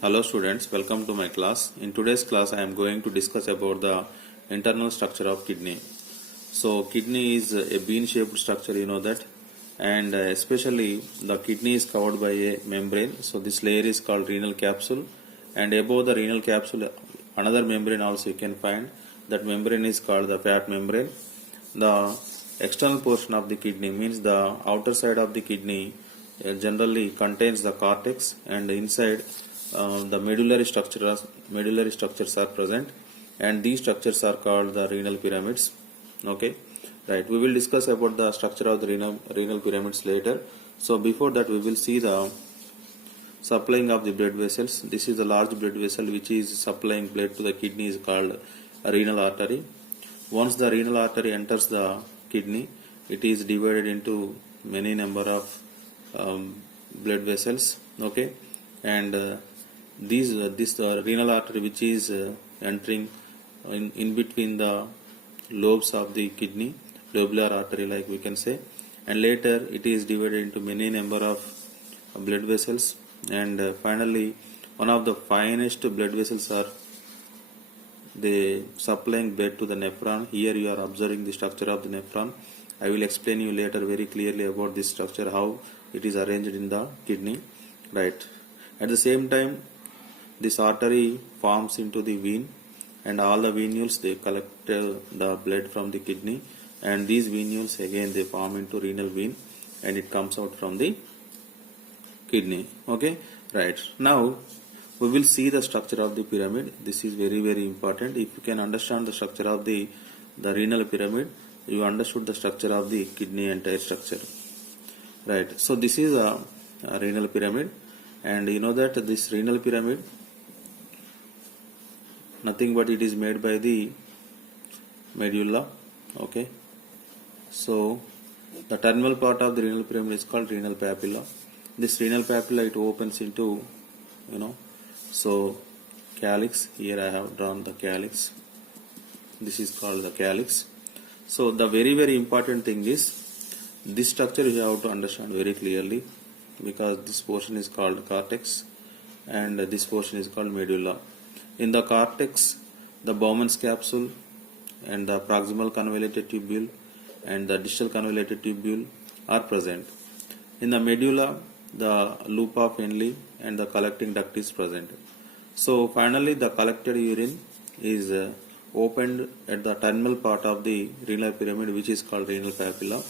Hello students, welcome to my class. In today's class I am going to discuss about the internal structure of kidney. So kidney is a bean shaped structure, you know that, and especially the kidney is covered by a membrane. So this layer is called renal capsule, and above the renal capsule another membrane also you can find. That membrane is called the fat membrane. The external portion of the kidney means the outer side of the kidney generally contains the cortex, and inside the medullary structures are present, and these structures are called the renal pyramids. Okay, right, we will discuss about the structure of the renal pyramids later. So before that we will see the supplying of the blood vessels. This is the large blood vessel which is supplying blood to the kidney is called a renal artery. Once the renal artery enters the kidney, it is divided into many number of blood vessels. Okay, and this renal artery which is entering in between the lobes of the kidney, lobular artery like we can say, and later it is divided into many number of blood vessels, and finally one of the finest blood vessels are they supplying blood to the nephron. Here you are observing the structure of the nephron. I will explain you later very clearly about this structure, how it is arranged in the kidney, right. At the same time, this artery forms into the vein, and all the venules they collect the blood from the kidney, and these venules again they form into renal vein, and it comes out from the kidney. Okay, right. Now we will see the structure of the pyramid. This is very important. If you can understand the structure of the renal pyramid, you understood the structure of the kidney entire structure, right. So this is a renal pyramid, and you know that this renal pyramid nothing but it is made by the medulla. Okay, so the terminal part of the renal pyramid is called renal papilla. This renal papilla, it opens into, so calyx. Here I have drawn the calyx. This is called the calyx. So the very important thing is this structure you have to understand very clearly, because this portion is called cortex and this portion is called medulla. In the cortex, the Bowman's capsule and the proximal convoluted tubule and the distal convoluted tubule are present. In the medulla, the loop of Henle and the collecting duct is present. So finally the collected urine is opened at the terminal part of the renal pyramid, which is called renal papilla,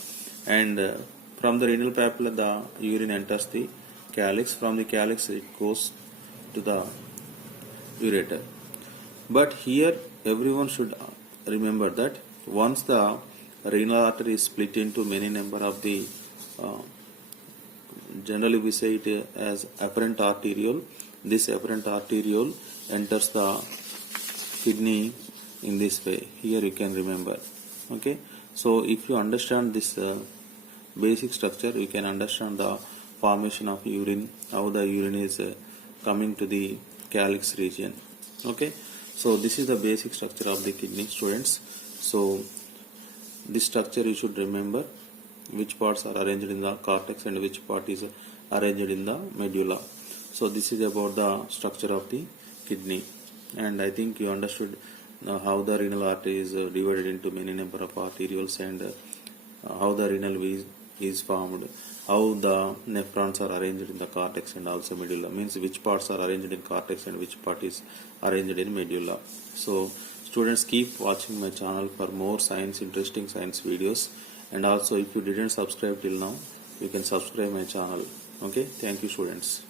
and from the renal papilla the urine enters the calyx. From the calyx it goes to the ureter. But here everyone should remember that once the renal artery is split into many number of the generally we say it as afferent arteriole. This afferent arteriole enters the kidney in this way. Here you can remember. Okay, so if you understand this basic structure, you can understand the formation of urine, how the urine is coming to the calyx region. Okay, so this is the basic structure of the kidney, students. So this structure you should remember, which parts are arranged in the cortex and which part is arranged in the medulla. So this is about the structure of the kidney, and I think you understood how the renal artery is divided into many number of arterioles, and how the renal vein is formed, how the nephrons are arranged in the cortex and also medulla, means which parts are arranged in cortex and which part is arranged in medulla. So students, keep watching my channel for more interesting science videos, and also if you didn't subscribe till now, you can subscribe my channel. Okay, thank you students.